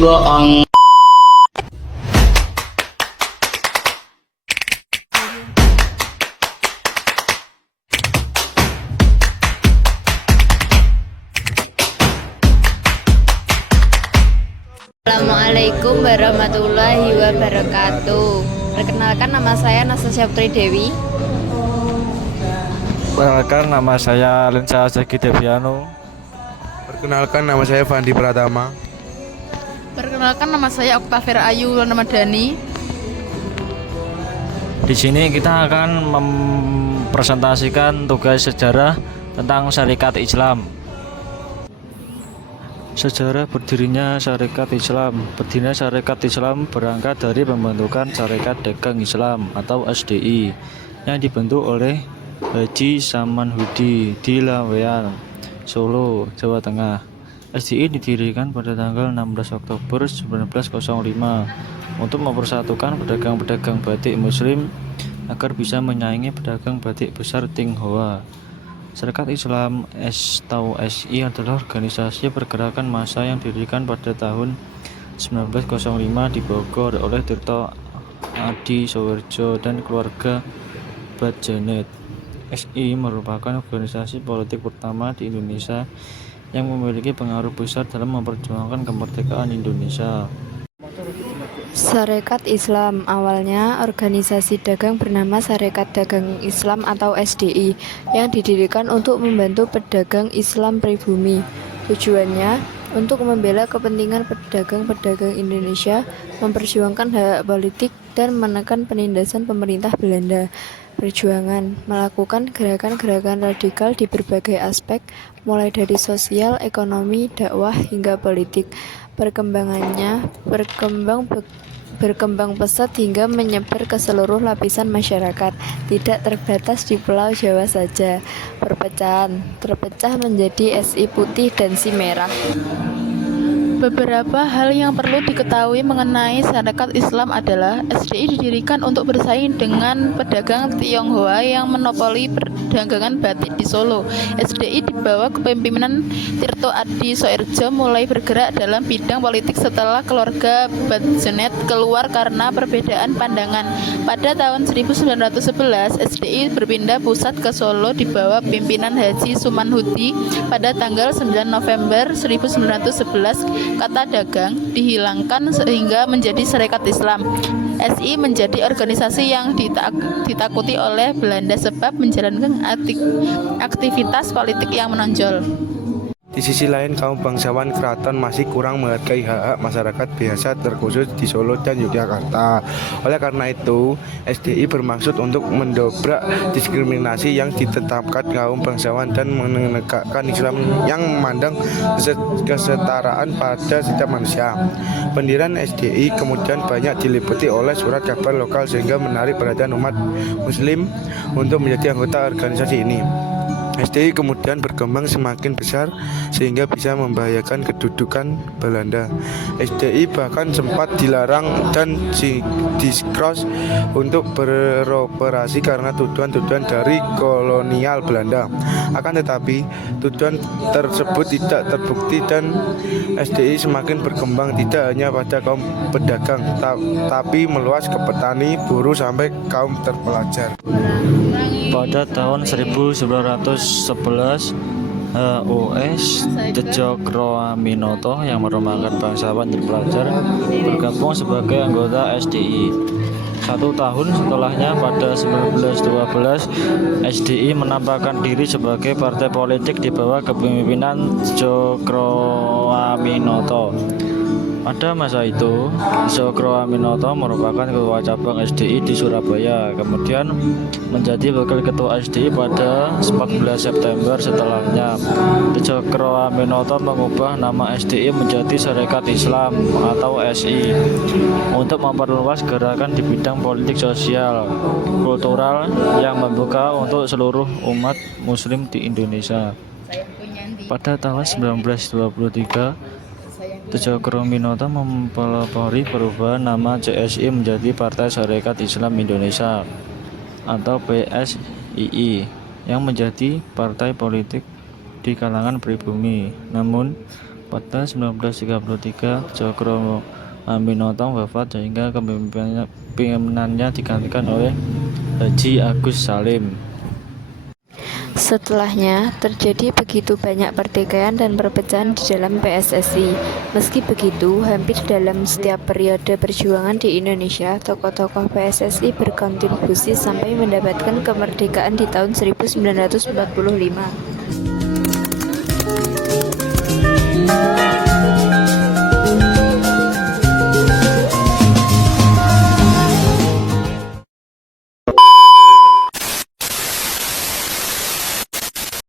bohong. Assalamualaikum warahmatullahi wabarakatuh. Perkenalkan, nama saya Nastasia Putri Dewi. Perkenalkan, nama saya Lensa Zaki Deviano. Perkenalkan, nama saya Fandi Pratama. Perkenalkan, nama saya Oktavia Ayu Ramadhani. Di sini kita akan mempresentasikan tugas sejarah tentang Syarikat Islam. Sejarah berdirinya Syarikat Islam. Berdirinya Syarikat Islam berangkat dari pembentukan Syarikat Dagang Islam atau SDI yang dibentuk oleh Haji Samanhudi di Laweyan, Solo, Jawa Tengah. SDI didirikan pada tanggal 16 Oktober 1905 untuk mempersatukan pedagang-pedagang batik Muslim agar bisa menyaingi pedagang batik besar Tionghoa. Syarikat Islam atau SI adalah organisasi pergerakan massa yang didirikan pada tahun 1905 di Bogor oleh Tirto Adi Sowerjo dan keluarga Badjanet. SI merupakan organisasi politik pertama di Indonesia yang memiliki pengaruh besar dalam memperjuangkan kemerdekaan Indonesia. Syarikat Islam awalnya organisasi dagang bernama Syarikat Dagang Islam atau SDI yang didirikan untuk membantu pedagang Islam pribumi. Tujuannya untuk membela kepentingan pedagang-pedagang Indonesia, memperjuangkan hak politik dan menekan penindasan pemerintah Belanda. Perjuangan melakukan gerakan-gerakan radikal di berbagai aspek, mulai dari sosial, ekonomi, dakwah hingga politik. Perkembangannya berkembang pesat hingga menyebar ke seluruh lapisan masyarakat, tidak terbatas di Pulau Jawa saja. Terpecah menjadi SI putih dan SI merah. Beberapa hal yang perlu diketahui mengenai Syarikat Islam adalah SDI didirikan untuk bersaing dengan pedagang Tionghoa yang monopoli perdagangan batik di Solo. SDI di bawah kepemimpinan Tirto Adi Soerjo mulai bergerak dalam bidang politik setelah keluarga Badjanet keluar karena perbedaan pandangan. Pada tahun 1911, SDI berpindah pusat ke Solo di bawah pimpinan Haji Samanhudi. Pada tanggal 9 November 1911, kata dagang dihilangkan sehingga menjadi Syarikat Islam. SI menjadi organisasi yang ditakuti oleh Belanda sebab menjalankan aktivitas politik yang menonjol. Di sisi lain, kaum bangsawan keraton masih kurang menghargai hak-hak masyarakat biasa terkhusus di Solo dan Yogyakarta. Oleh karena itu, SDI bermaksud untuk mendobrak diskriminasi yang ditetapkan kaum bangsawan dan menegakkan Islam yang memandang kesetaraan pada setiap manusia. Pendirian SDI kemudian banyak diliputi oleh surat kabar lokal sehingga menarik perhatian umat Muslim untuk menjadi anggota organisasi ini. SDI kemudian berkembang semakin besar sehingga bisa membahayakan kedudukan Belanda. SDI bahkan sempat dilarang dan diskros untuk beroperasi karena tuduhan-tuduhan dari kolonial Belanda. Akan tetapi, tuduhan tersebut tidak terbukti dan SDI semakin berkembang tidak hanya pada kaum pedagang, tapi meluas ke petani, buruh sampai kaum terpelajar. Pada tahun 1911, HOS Tjokroaminoto yang merupakan bangsawan terpelajar bergabung sebagai anggota SDI. 1 tahun setelahnya, pada 1912, SDI menampakkan diri sebagai partai politik di bawah kepemimpinan Tjokroaminoto. Pada masa itu, Tjokroaminoto merupakan ketua cabang SDI di Surabaya, kemudian menjadi wakil ketua SDI pada 14 September setelahnya. Tjokroaminoto mengubah nama SDI menjadi Syarikat Islam atau SI untuk memperluas gerakan di bidang politik, sosial, kultural yang membuka untuk seluruh umat Muslim di Indonesia. Pada tahun 1923, Tjokroaminoto mempelopori perubahan nama CSI menjadi Partai Syarikat Islam Indonesia atau PSII yang menjadi partai politik di kalangan pribumi. Namun, pada 1933 Cokro Aminoto wafat sehingga kepemimpinannya digantikan oleh Haji Agus Salim. Setelahnya, terjadi begitu banyak pertikaian dan perpecahan di dalam PSSI. Meski begitu, hampir dalam setiap periode perjuangan di Indonesia, tokoh-tokoh PSSI berkontribusi sampai mendapatkan kemerdekaan di tahun 1945.